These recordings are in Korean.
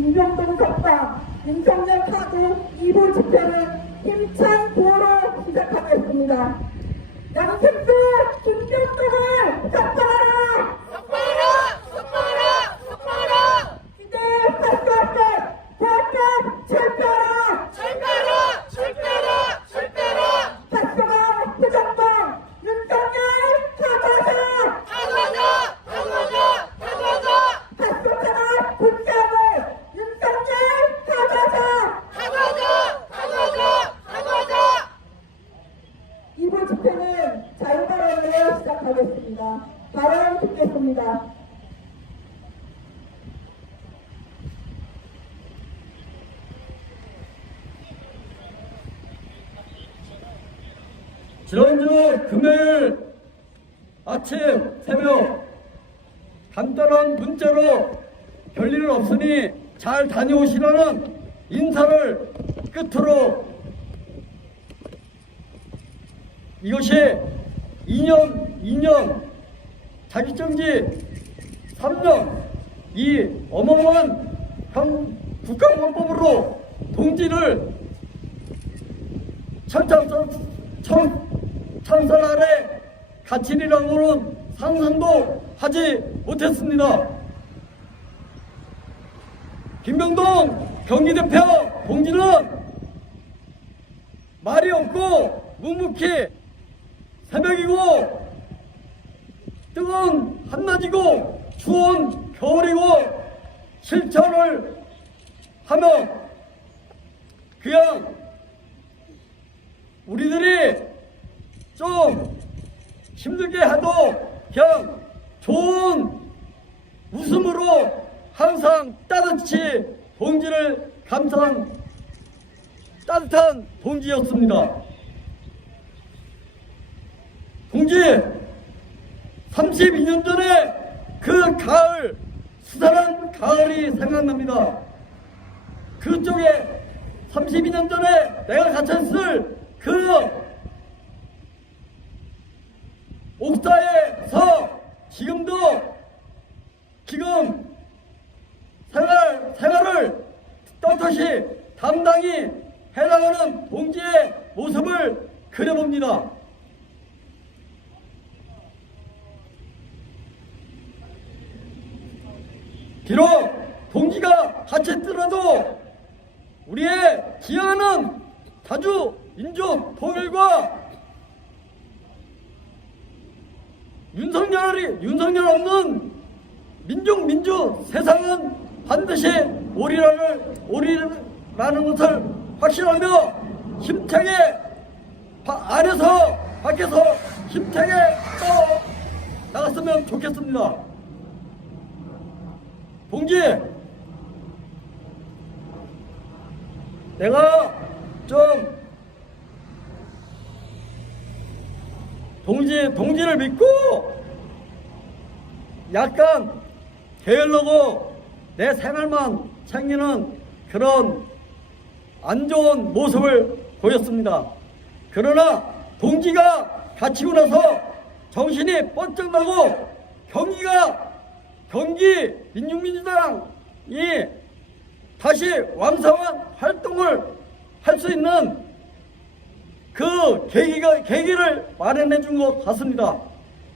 김병동 석방, 윤석열 카드 2부 집회를 힘찬 구호로 시작하겠습니다. 양심수 김병동을 석방하라! 석방하라! 석방하라! 석방하라! 시대 발전대 발전 철폐하라! 철폐하라! 철폐하라! 철폐하라! 박수가 부정방 윤석열 사과하자! 사과하자! 사과하자! 사과하자! 박수가 분장을 윤석열 사과하자! 사과하자! 사과하자! 사과하자! 이번 집회는 자유발언으로 시작하겠습니다. 발언 듣겠습니다. 지난주 금요일 아침 새벽 간단한 문자로 별일 없으니 잘 다녀오시라는 인사를 끝으로 이것이 2년 자기정지 3년 이 어마어마한 국가헌법으로 동지를 찬살 아래 갇히리라고는 상상도 하지 못했습니다. 김병동 경기대표 동지는 말이 없고 묵묵히 새벽이고 뜨거운 한낮이고 추운 겨울이고 실천을 하며 그냥 우리들이 좀 힘들게 해도 그냥 좋은 웃음으로 항상 따뜻이 동지를 감싼 따뜻한 동지였습니다. 동지 32년 전에 그 가을 수산한 가을이 생각납니다. 그쪽에 32년 전에 내가 갇혔을 그 옥사에서 지금 생활을 떳떳이 담당히 해나가는 동지의 모습을 그려봅니다. 비록 동지가 갇혔더라도 우리의 기여하는 자주 민족 통일과 윤석열 없는 민주 세상은 반드시 오리라는 것을 확신하며 힘차게 안에서 밖에서 힘차게 나갔으면 좋겠습니다. 동지, 내가 좀 동지를 믿고 약간 게을르고 내 생활만 챙기는 그런 안 좋은 모습을 보였습니다. 그러나 동지가 갇히고 나서 정신이 번쩍 나고 경기 민중민주당이 다시 왕성한 활동을 할 수 있는 그 계기를 마련해 준 것 같습니다.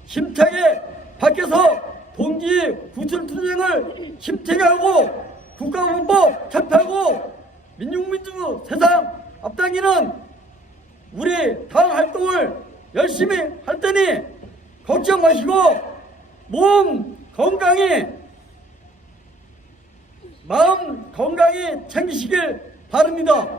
힘차게 밖에서 동지 구출투쟁을 힘차게 하고 국가헌법 철폐하고 민주 세상 앞당기는 우리 당 활동을 열심히 할 테니 걱정 마시고 마음 건강히 챙기시길 바랍니다.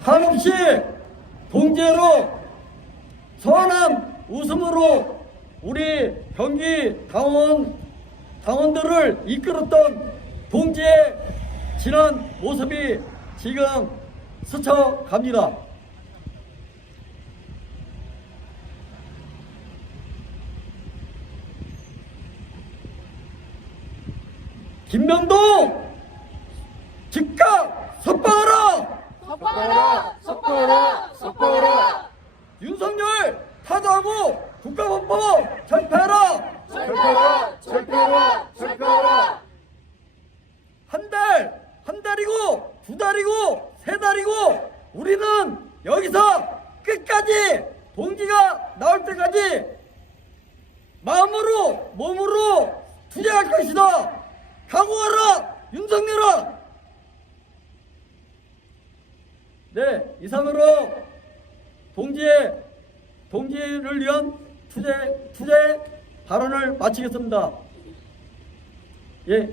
한없이 동지로 선한 웃음으로 우리 경기 당원들을 이끌었던 동지의 지난 모습이 지금 스쳐갑니다. 김병동 즉각 석방하라! 석방하라! 석방하라! 석방하라! 철폐하고 국가헌법 철폐하라! 철폐하라! 철폐하라! 철폐하라! 한 달이고, 두 달이고, 세 달이고, 우리는 여기서 끝까지 동지가 나올 때까지 마음으로, 몸으로 투쟁할 것이다. 각오하라! 윤석열아! 네, 이상으로 동지를 위한 투쟁 발언을 마치겠습니다. 예.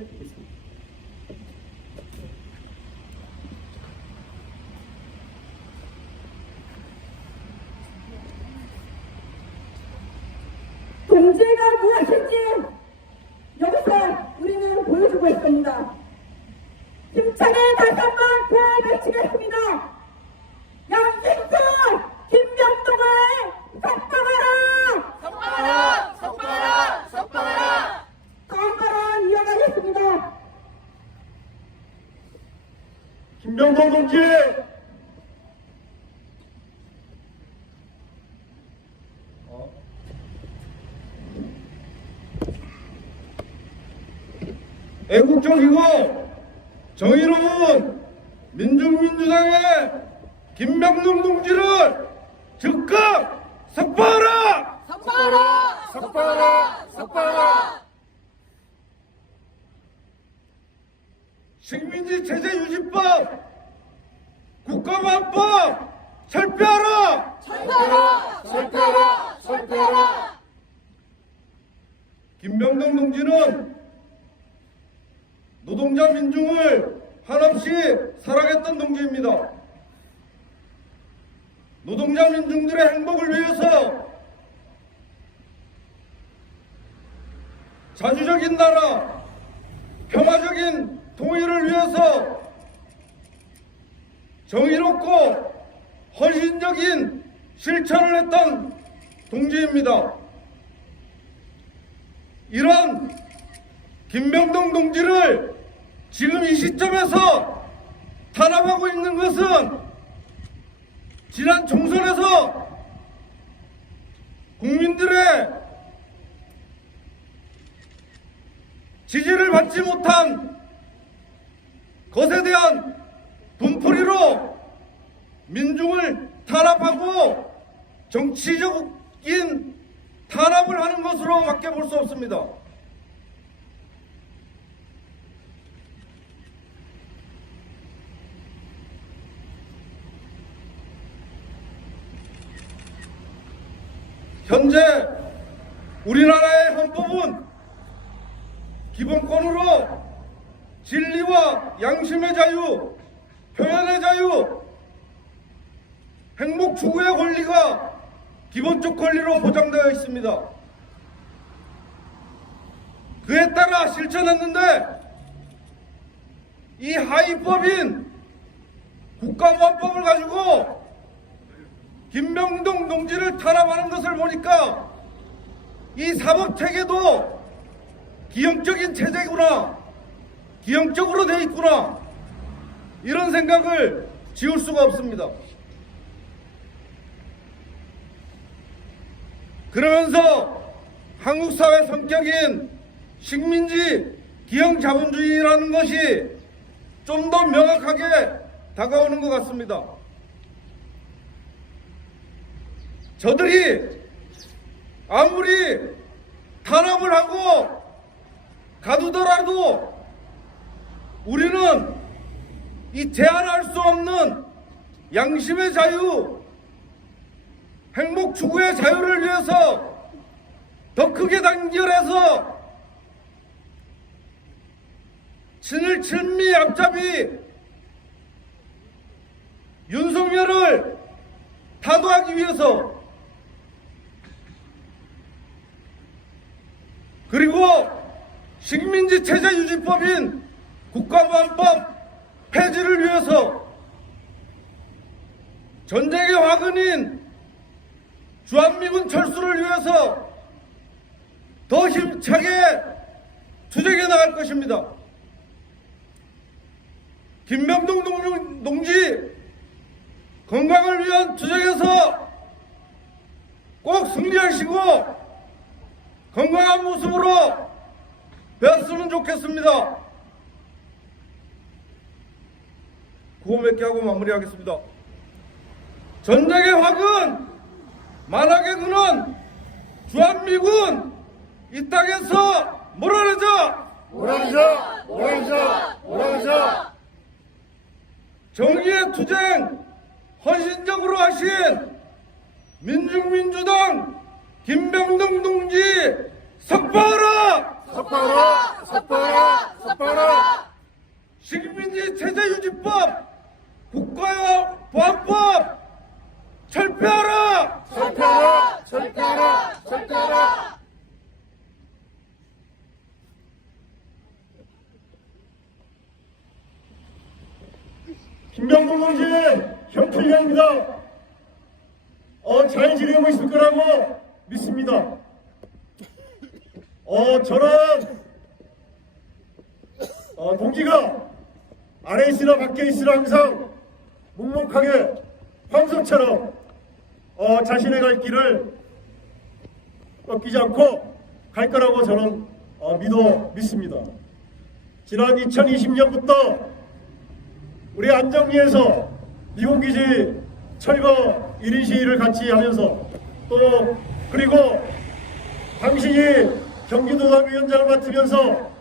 동지가 무엇인지 여기서 우리는 보여주고 있습니다. 힘차게 다시 한번 보여주시겠습니다. 양진수 김병동을 석방하라! 석방하라! 석방하라! 석방하라! 다음 발언 이어가겠습니다. 김병동 동지! 애국적이고 정의로운 민중민주당의 김병동 동지를 즉각 석방하라! 석방하라! 석방하라! 석방하라! 식민지 체제 유지법, 국가보안법 철폐하라! 철폐하라! 철폐하라! 철폐하라! 김병동 동지는 노동자 민중을 한없이 사랑했던 동지입니다. 노동자 민중들의 행복을 위해서 자주적인 나라, 평화적인 통일을 위해서 정의롭고 헌신적인 실천을 했던 동지입니다. 이런 김병동 동지를 지금 이 시점에서 탄압하고 있는 것은 지난 총선에서 국민들의 지지를 받지 못한 것에 대한 분풀이로 민중을 탄압하고 정치적인 탄압을 하는 것으로밖에 볼 수 없습니다. 현재 우리나라의 헌법은 기본권으로 진리와 양심의 자유, 표현의 자유, 행복 추구의 권리가 기본적 권리로 보장되어 있습니다. 그에 따라 실천했는데 이 하위법인 국가보안법을 가지고 김병동 동지를 탄압하는 것을 보니까 이 사법체계도 기형적인 체제구나, 기형적으로 돼 있구나, 이런 생각을 지울 수가 없습니다. 그러면서 한국 사회 성격인 식민지 기형자본주의라는 것이 좀 더 명확하게 다가오는 것 같습니다. 저들이 아무리 탄압을 하고 가두더라도 우리는 이 제한할 수 없는 양심의 자유, 행복 추구의 자유를 위해서 더 크게 단결해서 친일 친미 앞잡이 윤석열을 타도하기 위해서, 그리고 식민지 체제 유지법인 국가보안법 폐지를 위해서, 전쟁의 화근인 주한미군 철수를 위해서 더 힘차게 투쟁해 나갈 것입니다. 김병동 동지 건강을 위한 투쟁에서 꼭 승리하시고 건강한 모습으로 뵀으면 좋겠습니다. 구호 몇 개 하고 마무리하겠습니다. 전쟁의 화근 만악의 군은 주한미군 이 땅에서 몰아내자. 몰아내자! 몰아내자! 몰아내자! 정의의 투쟁 헌신적으로 하신 민중민주당 김병동 동지 석방하라! 석방하라! 석방하라! 석방하라! 식민지 체제 유지법 국가와 보안법 철폐하라! 철폐하라! 철폐하라! 철폐하라! 김병동 동지 현필경입니다. 잘 지내고 있을 거라고 믿습니다. 저는 동지가 안에 있으나 밖에 있으나 항상 묵묵하게 황소처럼 자신의 갈 길을 꺾이지 않고 갈 거라고 저는 믿습니다. 지난 2020년부터 우리 안정리에서 미군기지 철거 1인 시위를 같이 하면서 또 그리고 당신이 경기도당 위원장을 맡으면서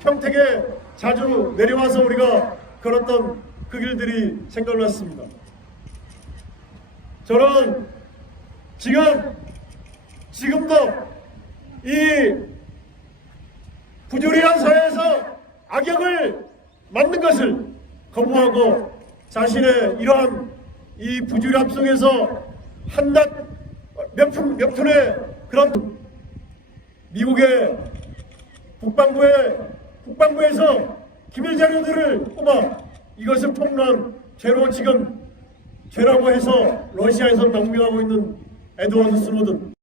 평택에 자주 내려와서 우리가 걸었던 그 길들이 생각났습니다. 저는 지금도 이 부조리한 사회에서 악역을 맡는 것을 거부하고 자신의 이러한 이 부조리함 속에서 한낱 몇 푼의 그런 미국의 국방부에서 기밀 자료들을 뽑아 이것을 폭로한 죄로 지금 죄라고 해서 러시아에서 명명하고 있는 에드워드 스노든,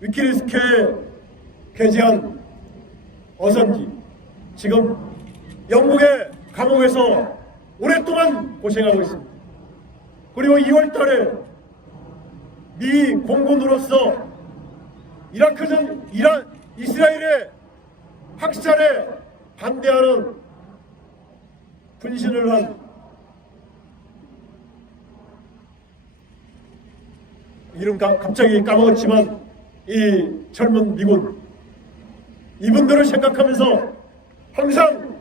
위키리스트에 게재한 어선지, 지금 영국의 감옥에서 오랫동안 고생하고 있습니다. 그리고 2월 달에 미 공군으로서 이스라엘의 학살에 반대하는 분신을 한 이름 갑자기 까먹었지만 이 젊은 미군 이분들을 생각하면서 항상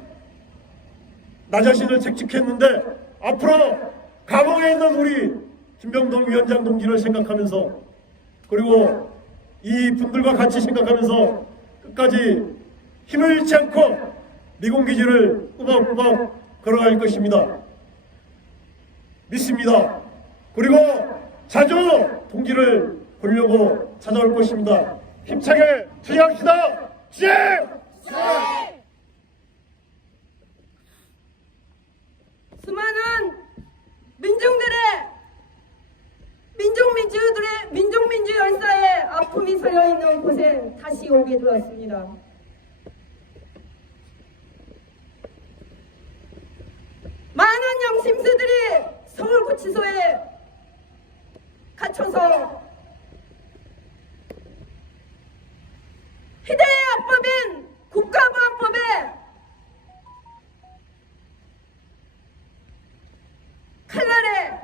나 자신을 책찍했는데 앞으로 감옥에 있는 우리 김병동 위원장 동지를 생각하면서 그리고 이 분들과 같이 생각하면서 끝까지 힘을 잃지 않고 미군 기지를 꾸벅꾸벅 걸어갈 것입니다. 믿습니다. 그리고 자주 동지를 보려고 찾아올 것입니다. 힘차게 투쟁합시다. 투쟁! 수많은 민중민주 열사의 아픔이 서려있는 곳에 다시 오게 되었습니다. 많은 영심수들이 서울구치소에 갇혀서 희대의 악법인 국가보안법에 칼날에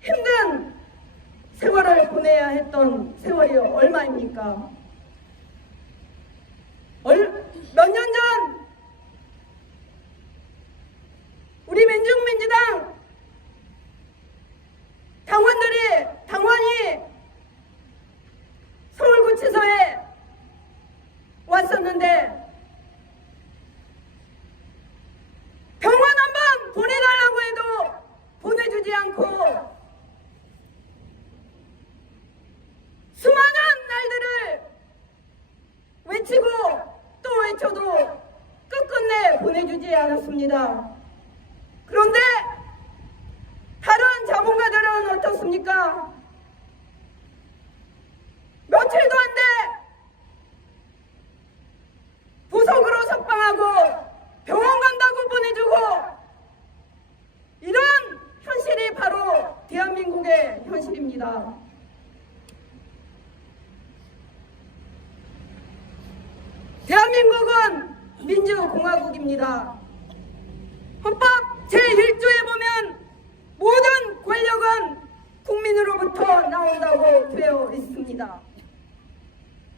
힘든 세월을 보내야 했던 세월이 얼마입니까? 몇 년 전 우리 민중민주당 당원이 서울구치소에 왔었는데 병원 한번 보내달라고 해도 보내주지 않고 수많은 날들을 외치고 또 외쳐도 끝끝내 보내주지 않았습니다. 그런데 다른 자본가들은 어떻습니까? 며칠도 안 돼 부속으로 석방하고 병원 간다고 보내주고 이런 현실이 바로 대한민국의 게 현실입니다. 대한민국은 민주공화국입니다. 헌법 제1조에 보면 모든 권력은 국민으로부터 나온다고 되어 있습니다.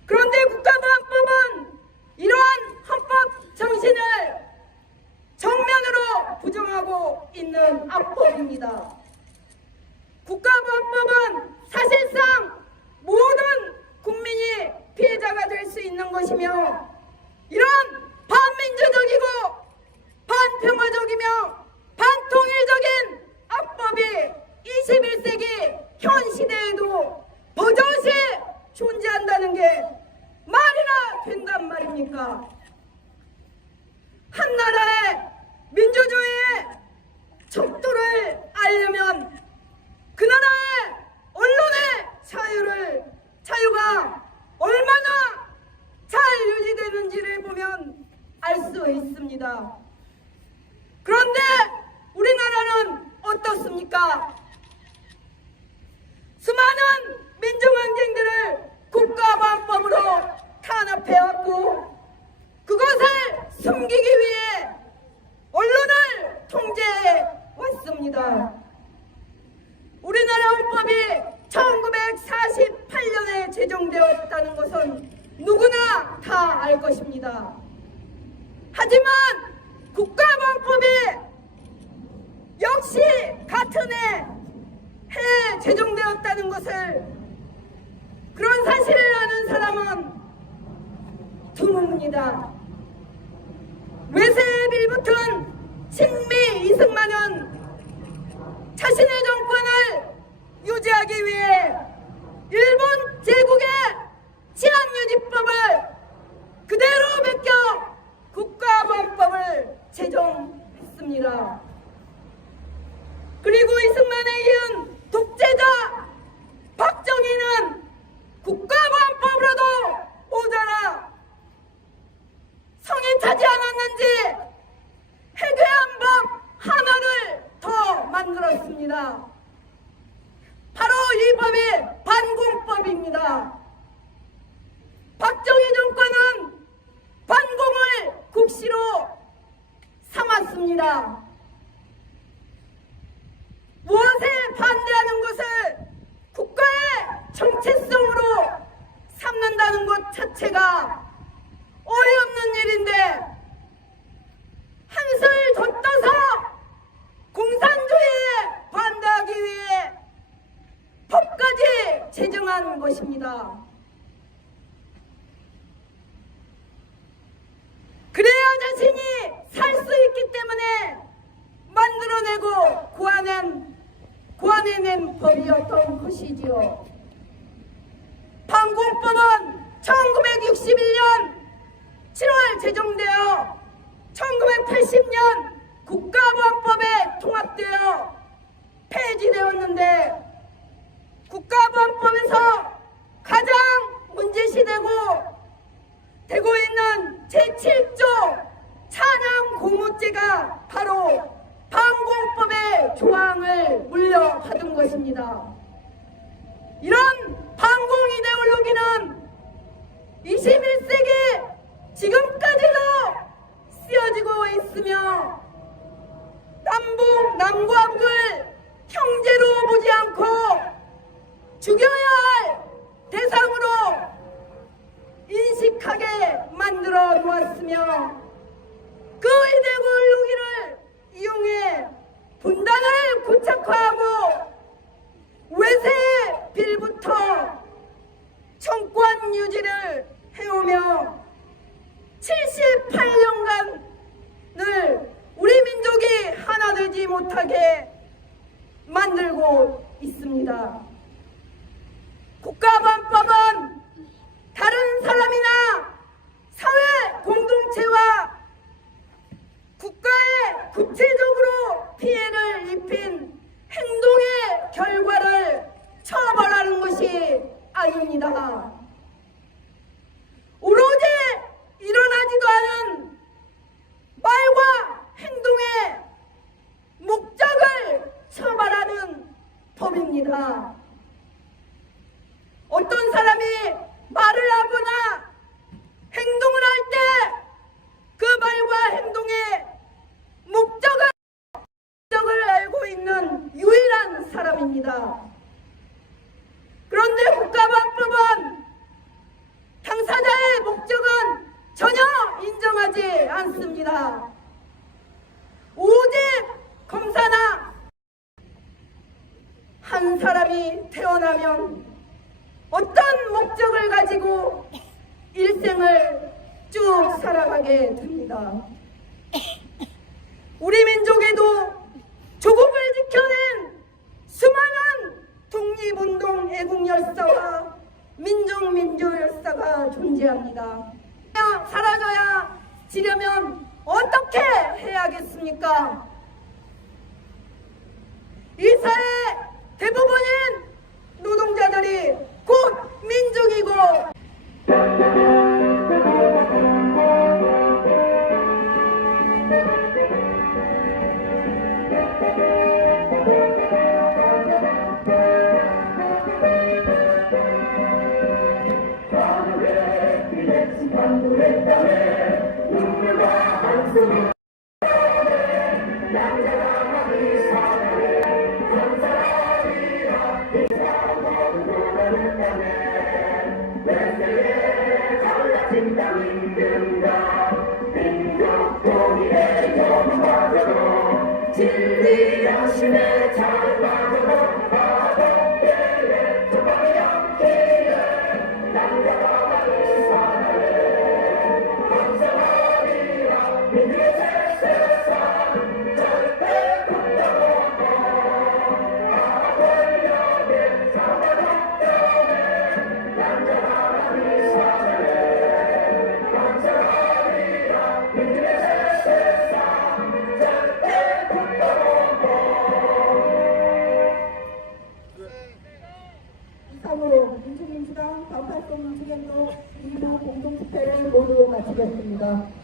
그런데 국가보안법은 이러한 헌법 정신을 정면으로 부정하고 있는 악법입니다. 국가보안법은 사실상 모든 국민이 피해자가 될 수 있는 것이며 이런 반민주적이고 반평화적이며 반통일적인 악법이 21세기 현 시대에도 버젓이 존재한다는 게 말이나 된단 말입니까? 한 나라의 민주주의의 척도를 알려면 그 나라의 언론의 자유가 얼마나 잘 유지되는지를 보면 알 수 있습니다. 그런데 우리나라는 어떻습니까? 수많은 민중항쟁들을 국가보안법으로 탄압해왔고 그것을 숨기기 위해 언론을 통제해 왔습니다. 우리나라 헌법이 1948년에 제정되었다는 것은 누구나 다 알 것입니다. 하지만 국가보안법이 역시 같은 해에 제정되었다는 것을 그런 사실을 아는 사람은 드뭅니다. 외세에 빌붙은 친미 이승만은 자신의 정권을 유지하기 위해 일본 제국의 치안유지법을 그대로 베껴 국가보안법을 제정했습니다. 그리고 이승만에 이은 독재자 박정희는 국가보안법으로도 모자라 성에 차지 않았는지 해괴한 법 하나를 더 만들었습니다. 바로 이 법이 반공법입니다. 박정희 정권은 반공을 국시로 삼았습니다. 무엇에 반대하는 것을 국가의 정체성으로 삼는다는 것 자체가 어이없는 일인데 한술 더 떠서 공산주의에 반대하기 위해 법까지 제정한 것입니다. 그래야 자신이 살 수 있기 때문에 만들어내고 고안해낸 법이었던 것이지요. 반공법은 1961년 7월 제정되어 1980년 국가보안법에 통합되어 폐지되었는데 국가보안법에서 가장 문제시되고 되고 있는 제7조 찬양공무죄가 바로 반공법의 조항을 물려받은 것입니다. 이런 반공 이데올로기는 21세기 지금까지도 쓰여지고 있으며 남과 북을 형제로 보지 않고 죽여야 할 대상으로 인식하게 만들어 놓았으며 그 이데올로기를 이용해 분단을 고착화하고 외세에 빌부터 정권 유지를 해오며 78년간을 우리 민족이 하나 되지 못하게 만들고 있습니다. 국가보안법은 다른 사람이나 사회 공동체와 국가에 구체적으로 피해를 입힌 행동의 결과를 처벌하는 것이 아닙니다. 오로지 일어나지도 않은 말과 행동의 목적을 처벌하는 법입니다. 어떤 사람이 말을 하거나 행동을 할 때 그 말과 행동의 목적을 알고 있는 유일한 사람입니다. 그런데 국가법은 당사자의 목적은 전혀 인정하지 않습니다. 오직 검사나 한 사람이 태어나면 어떤 목적을 가지고 일생을 쭉 살아가게 됩니다. 우리 민족에도 조국을 지켜낸 수많은 독립운동 애국열사와 민족민주열사가 존재합니다. 사라져야 지려면 어떻게 해야겠습니까? 이 사회 대부분인 노동자들이 곧 민족이고 진리 양심에 잘 맞아도 바보에게 조금이 없기에 남자가 많이 사네 감사하리라 민주의 세상 절대 붙잡고 바보에게 잡아도 때문에 남자가 많이 사네 감사하리라 민주의 세상 절대 이상으로 민주민주당 반팔동 민주행동 일부 공동집회를 모두 마치겠습니다.